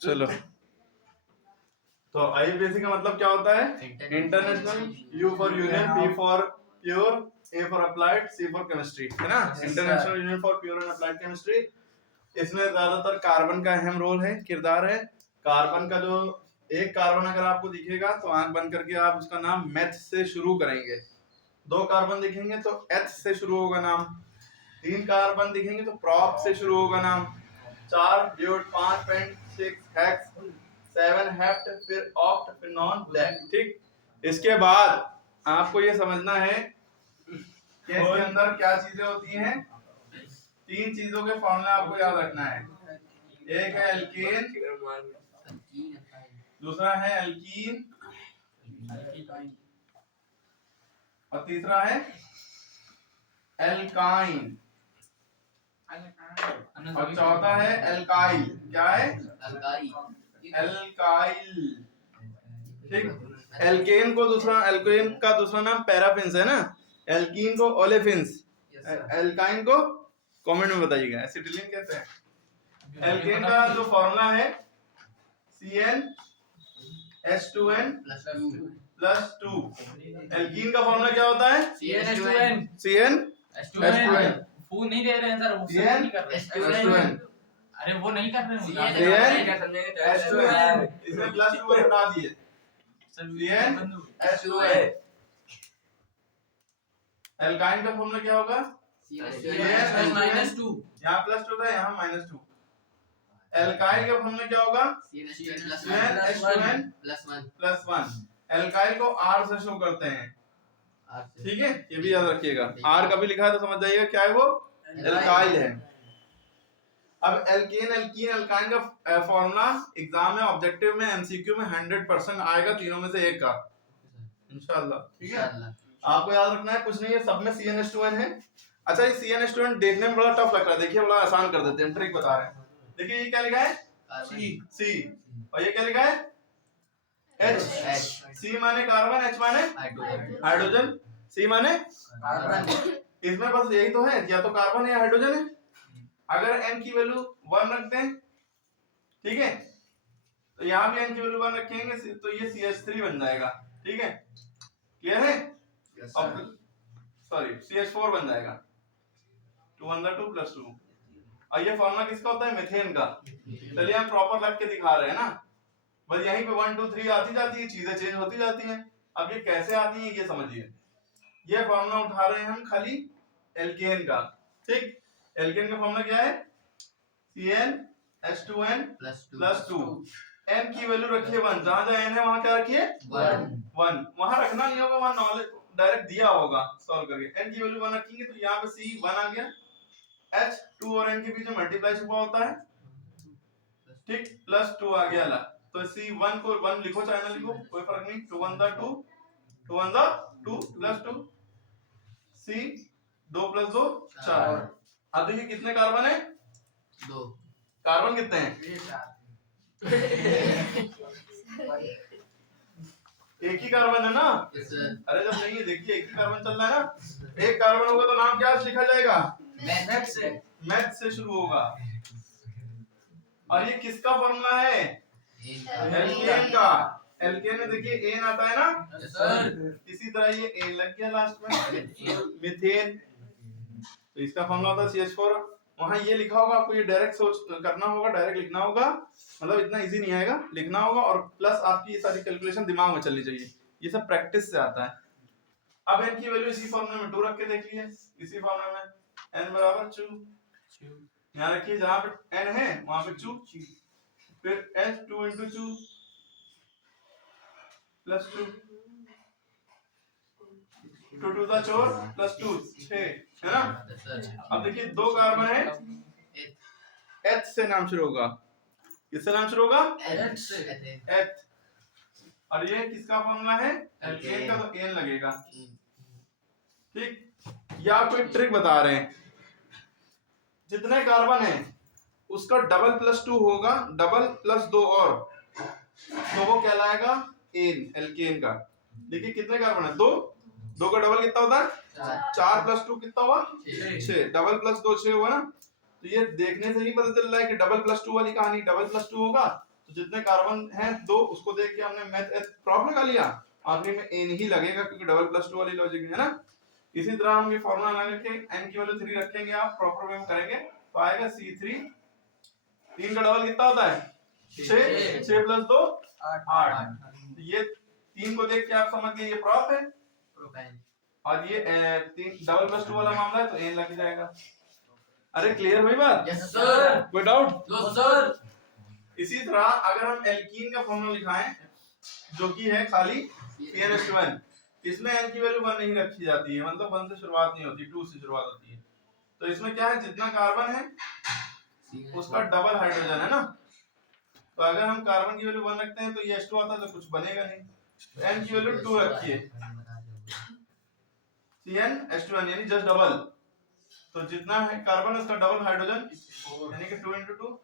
चलो तो IUPAC का मतलब क्या होता है? International, U for union, P for pure, A for applied, C for chemistry, है ना? International union for pure and applied chemistry. इसमें ज्यादातर कार्बन का अहम रोल है, किरदार है। कार्बन का जो एक कार्बन अगर आपको दिखेगा तो आंख बंद करके आप उसका नाम मैथ से शुरू करेंगे। 2 कार्बन दिखेंगे तो H से शुरू होगा नाम। 3 कार्बन दिखेंगे तो प्रॉप से शुरू होगा नाम। 4 ड्यूट, 5 पेंट, 6 हेक्स, 7 हेप्ट, फिर ऑक्ट, फिर नॉन, डेक। ठीक, इसके बाद आपको ये समझना है कि इसके अंदर क्या चीजें होती हैं। 3 चीजों के फॉर्मूला आपको याद रखना है। एक है एल्केन, दूसरा है एल्कीन, और तीसरा है एल्काइन, और चौथा है एल्काइल। क्या है? एल्काइल। ठीक, एल्केन को दूसरा, एल्केन का दूसरा नाम पैराफिन्स है ना, एल्कीन को ओलेफिन्स, एल्काइन को कमेंट में बताइएगा, एसिटिलीन कहते हैं। एल्केन का जो फॉर्मूला है CnH2n + 2। एल्कीन का फॉर्मूला क्या होता है? CnH2n। वो नहीं दे रहे हैं सर, वो CnH2n। नहीं कर रहे हैं। अरे वो नहीं कर रहे हैं। CnH2n, इसमें +2 हटा दिए। CnH2n। एल्काइन का फॉर्मूला क्या होगा? -2। यहाँ +2 था, यहाँ -2। एल्काइल का फॉर्मूला क्या होगा? CnH2n +1। एल्काइल को R से शो करते हैं, ठीक है, ये भी याद रखिएगा। R कभी लिखा है तो समझ जाइएगा क्या है वो, एल्काइल है। अब एल्केन, एल्कीन, एल्काइन का फॉर्मूला एग्जाम में, ऑब्जेक्टिव में, MCQ में 100% आएगा, तीनों में से एक का, इंशाल्लाह। ठीक है, आपको याद रखना है, कुछ नहीं है, सब में CnH2n है। अच्छा, ये CnH2n देखने में बड़ा टफ लग रहा है, देखिए बड़ा आसान कर देते हैं, ट्रिक बता रहे हैं। देखिए ये क्या लिखा है? C, और ये क्या लिखा है? H। C माने कार्बन, H माने हाइड्रोजन, C माने कार्बन। इसमें बस यही तो है, या तो कार्बन है या हाइड्रोजन है। अगर n की वैल्यू 1 रख दें, ठीक है, तो यहाँ भी n की वैल्यू 1 रखेंगे तो ये CH3 बन जाएगा। ठीक है, क्लियर है? सॉरी, CH4 बन जाएगा, 2 × 2 + 2। और ये फॉर्मूला किसका होता है? मीथेन का। चलिए हम प्रॉपर रख के दिखा रहे हैं ना, बस यहीं पे 1 2 3 आती जाती है, चीजें चेंज होती जाती हैं। अब ये कैसे आती हैं ये समझिए। ये फॉर्मूला उठा रहे हैं हम खाली एल्केन का। ठीक, एल्केन का फॉर्मूला क्या है? CnH2n + 2। n की वैल्यू रखिए 1, जहां जहां n है वहां क्या रखिए 1। वहां रखना नहीं होगा, वहां नॉलेज डायरेक्ट दिया होगा सॉल्व करके। n की वैल्यू 1 रखेंगे तो यहाँ पे C 1 आ गया, H 2 और n के बीच में मल्टीप्लाई छुपा होता है, ठीक, +2 आ गया ला। तो C1 को 1 लिखो चाहे ना लिखो, कोई फर्क नहीं। 2 × 2, 2 × 2 + 2, C 2 + 2 4। अब देखिए कितने कार्बन है? 2। कार्बन कितने हैं? एक ही कार्बन है ना? अरे जब नहीं है, देखिए एक ही कार्बन चल रहा है ना। एक कार्बन होगा तो नाम क्या लिखा जाएगा? मैथ से शुरू होगा। और ये किसका फॉर्मूला है? एल्केन का। एल्केन में देखिए एन आता है ना सर, इसी तरह ये एन लग गया लास्ट में, मीथेन। तो इसका फॉर्मूला होता है CH4। वहां ये लिखा होगा, आपको ये डायरेक्ट सोच करना होगा, डायरेक्ट लिखना होगा, मतलब इतना इजी नहीं आएगा, लिखना होगा, और प्लस आपकी ये सारी कैलकुलेशन दिमाग में चलनी चाहिए, ये सब प्रैक्टिस से आता है। अब n की वैल्यू इसी फॉर्मूले में 2 रख के देख लीजिए, इसी फॉर्मूले में n = 2। यहाँ रखिए, जहां पे n है वहां पे 2, फिर h 2 × 2 + 2, 2 2 + 4 + 2 6, है ना? अब देखिए 2 कार्बन है, H से नाम शुरू होगा। किससे नाम शुरू होगा? H। और ये किसका फॉर्मूला है? एल्केन का, तो n लगेगा। ठीक, ये आपको एक ट्रिक बता रहे हैं, जितने कार्बन है उसका डबल +2 होगा, डबल +2 और, तो वो कहलाएगा एन, एल्केन का। देखिए कितने कार्बन है? 2, 2 का डबल कितना होता है? 4 + 2 कितना हुआ? 6। डबल +2 6 हुआ ना। तो ये देखने से ही पता चल रहा है कि डबल +2 वाली कहानी डबल +2 होगा, तो जितने कार्बन हैं 2 उसको देख के हमने मैथ प्रॉप लगा लिया, आखिरी में n ही लगेगा क्योंकि डबल प्लस 2 वाली लॉजिक है ना। इसी तरह हम ये फार्मूला लगा के n की वैल्यू 3 रखेंगे, आप प्रॉपर वे में करेंगे तो आएगा C3, 3 का डबल कितना होता है 6, 6 प्लस 2 8। ये 3 को देख के आप समझ गए ये प्रॉप है, और ये 3 डबल प्लस 2 वाला मामला है तो n लग जाएगा। अरे क्लियर हुई बात? Yes sir. कोई डाउट? No sir. इसी तरह अगर हम एल्कीन का फॉर्मूला लिखाएं जो कि है खाली CN2N, इसमें n की वैल्यू 1 नहीं रखी जाती है, मतलब 1 से शुरुआत नहीं होती, 2 से शुरुआत होती है। तो इसमें क्या है, जितना कार्बन है उसका डबल हाइड्रोजन है ना, तो अगर हम कार्बन की वैल्यू 1 रखते हैं तो ये H2 आता तो कुछ बनेगा नहीं, तो n की वैल्यू 2 रखिए, CnH2n यानी जस्ट डबल, तो जितना है कार्बन उसका डबल हाइड्रोजन यानी कि 2 × 2,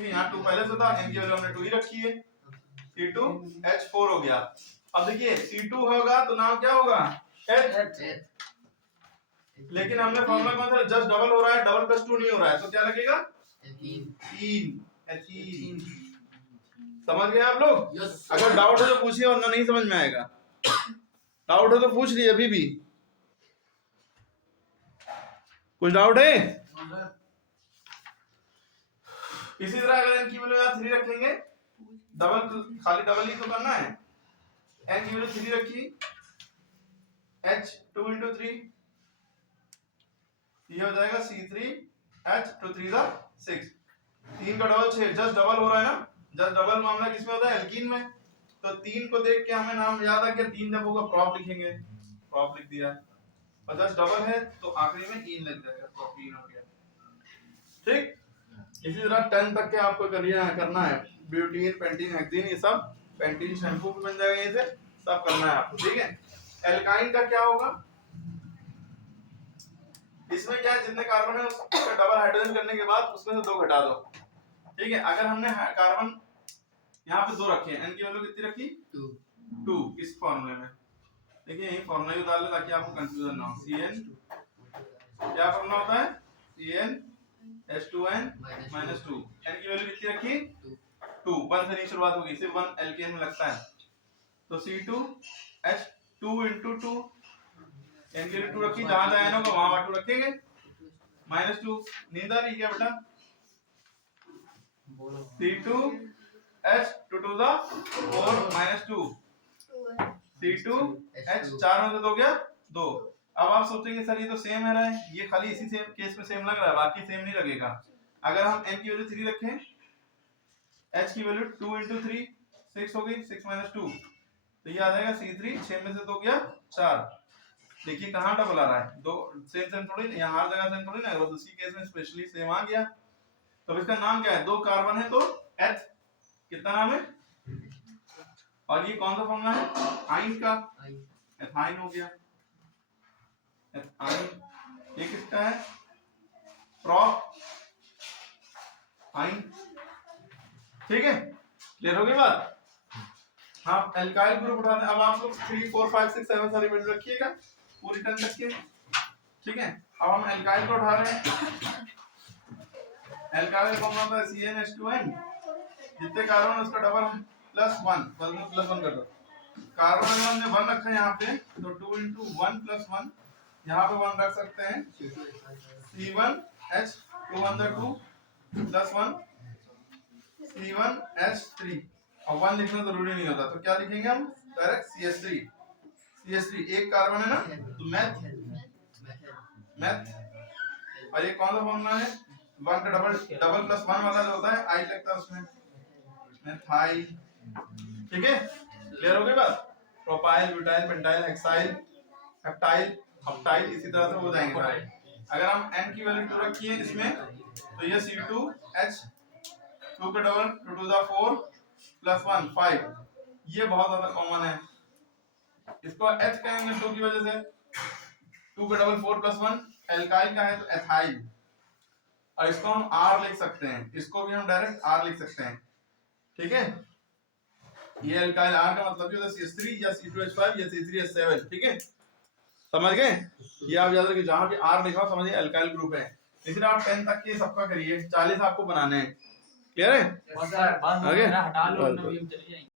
यहाँ 2 पहले से था, n की वैल्यू हमने 2 ही रखी है, C2H4 हो गया। अब देखिए C2 होगा तो नाम क्या होगा H, लेकिन हमने फॉर्मूला कौन सा, जस्ट डबल हो रहा है, डबल प्लस 2 नहीं हो रहा है, तो क्या लगेगा एथीन। समझ गए आप लोग? अगर डाउट हो तो पूछिए, वरना नहीं समझ में आएगा। डाउट हो तो पूछ लिए अभी भी। कुछ डाउट है? इसी तरह अगर n की वैल्यू यहाँ 3 रखेंगे, डबल खाली डबल ही तो करना है, n की वैल्यू 3 रखी, H 2 × 3, ये हो जाएगा C3H 2 3 6, 3 का डबल 6, जस्ट डबल हो रहा है ना, जस्ट डबल मामला किसमें होता है, एल्कीन में। तो 3 को देख के हमें नाम याद आ गया, 3 जब होगा प्रॉप लिखेंगे, प्रॉप लिख दिया, और जस्ट डबल है तो आखिरी में इन लग जाएगा, प्रोपीन हो गया। ठीक, इसी तरह 10 तक के आपको करना है, ब्यूटीन, पेंटीन, हेक्सीन, ये सब पेंटीन शैम्पू भी बन जाएगा, ये से सब करना है आपको, ठीक है। एल्काइन का क्या होगा, इसमें क्या है, जितने कार्बन है उसका डबल हाइड्रोजन करने के बाद उसमें से 2 घटा दो, ठीक है। अगर हमने कार्बन यहाँ पे 2 रखे हैं, n की वैल्यू कितनी रखी 2 इस फॉर्मूले में, देखिए यही फॉर्मूला ही उतार ले ताकि आपको कंफ्यूजन ना हो। Cn क्या फॉर्मूला होता है, CnH2n - 2, n की वैल्यू कितनी रखी 2, 1 से नहीं शुरुआत होगी, सिर्फ 1 एल्केन में लगता है, तो C2H2 × 2, n की वैल्यू 2 रखी, जहां जहां n होगा वहां 2 रखेंगे, -2, नींद आ रही क्या बेटा, C2H 2 2 4 -2, C2H 4 में से 2 गया 2। अब आप सोचेंगे सर ये तो सेम है रहा है, ये खाली इसी सेम केस में सेम लग रहा है, बाकी सेम नहीं लगेगा। अगर हम n की वैल्यू 3 रखें, h की वैल्यू 2 × 3 6 हो गई, 6 - 2, तो ये आ जाएगा C3, 6 में से 2 गया 4। देखिए कहां डबल आ रहा है, दो सेम थोड़ी, यहाँ हर जगह सेम थोड़ी ना, बस उसी केस में स्पेशली सेम आ गया। तो इसका नाम क्या है, 2 कार्बन है तो H कितना नाम है, और ये कौन सा फॉर्मूला है, आइन का, एथाइन हो गया, एथाइन। ये किसका है, प्रोप आइन, ठीक है। क्लियर हो गई बात? हाँ, एल्काइल ग्रुप उठाने, अब आप लोग 3 4 5 6 7 सारी वैल्यू रखिएगा पूरी 10 तक के, ठीक है। अब हम एल्काइल को उठा रहे हैं, एल्काइल का फॉर्मूला होता है CnH2n, जितने कार्बन उसका डबल +1, +1 कर दो, कार्बन अगर हमने 1 रखा है यहाँ पे तो 2 × 1 + 1, यहाँ पे 1 रख सकते हैं, C1H 2 × 2 +1 C1H3, और 1 लिखना जरूरी नहीं होता, तो क्या लिखेंगे हम, डायरेक्ट CH3 एक कार्बन है ना, तो मैथ, और ये कौन सा फॉर्मूला है, 1 का डबल +1 वाला जो होता है आई लगता है उसमें, मेथाइल, ठीक है। क्लियर हो गई बात? Propyl, butyl, pentyl, hexyl, heptyl, heptyl, इसी तरह से हो जाएंगे सारे। अगर हम n की वैल्यू 2 रखी है इसमें, तो ये C2H 2 का डबल 2 to the 4 +1 5, ये बहुत ज्यादा कॉमन है, इसको H कहेंगे 2 की वजह से, 2 का डबल 4 +1, एल्काइल का है तो एथाइल, और इसको हम R लिख सकते हैं, इसको भी हम डायरेक्ट R लिख सकते हैं, ठीक है। ये एल्काइल R का मतलब ये होता है CH3 या C2H5 या C3H7, ठीक है, समझ गए? ये आप याद रखिए, जहां भी R लिखा हो समझिए एल्काइल ग्रुप है। इसी तरह आप 10 तक के सबका करिए, 40 आपको बनाने हैं, क्लियर है बस सर बस आगे? हटा लो बस, वरना बस। भी हम चले जाएंगे